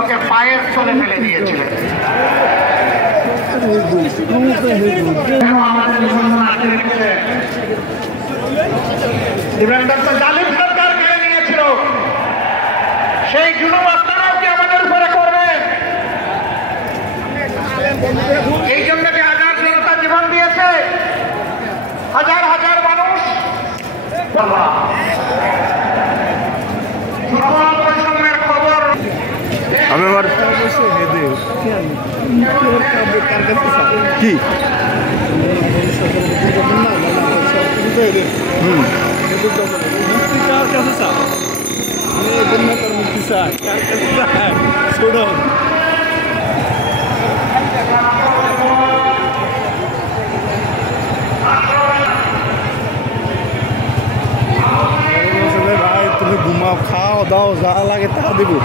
মানুষগুলোকে পায়ের তলে ফেলে দিয়েছিলেন। জালিম সরকার কেড়ে নিয়েছিল, সেই জুলুম আপনারাও কি আমাদের উপরে করবেন? এই জন্য কি হাজার জনতা জীবন দিয়েছে, হাজার হাজার মানুষ বৈষম্যের খবর। আমি আমার কি ভাই তুমি ঘুমাও, খাও দাও, যা লাগে তা দেবো।